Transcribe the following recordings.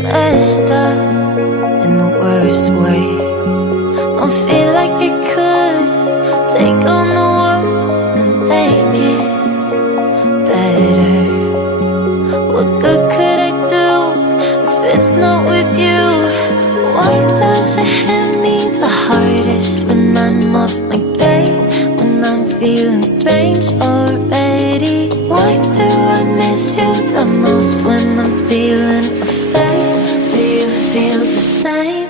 messed up in the worst way. Don't feel like I could take on the world and make it better. What good could I do if it's not with you? Why does it hit me the hardest when I'm off my game? When I'm feeling strange already? Why do I miss you the most when I'm feeling afraid? Do you feel the same?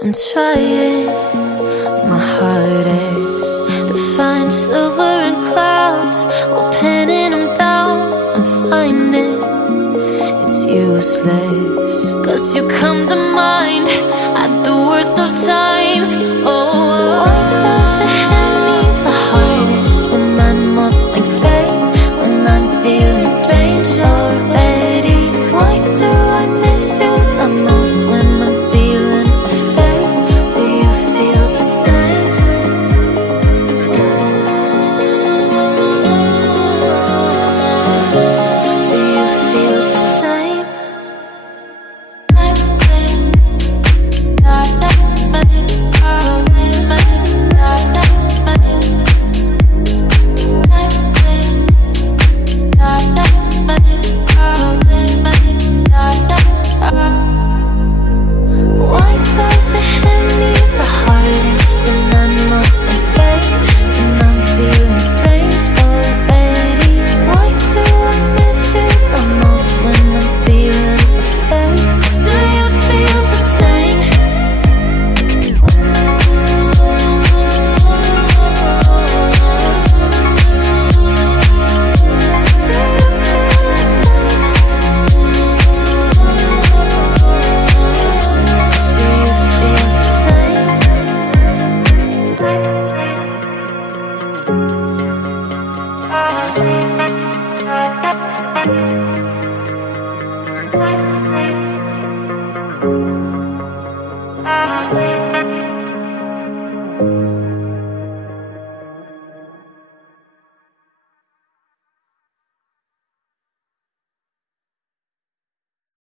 I'm trying my hardest to find silver in clouds while pinning them down. I'm finding it's useless, 'cause you come to mind at the worst of times.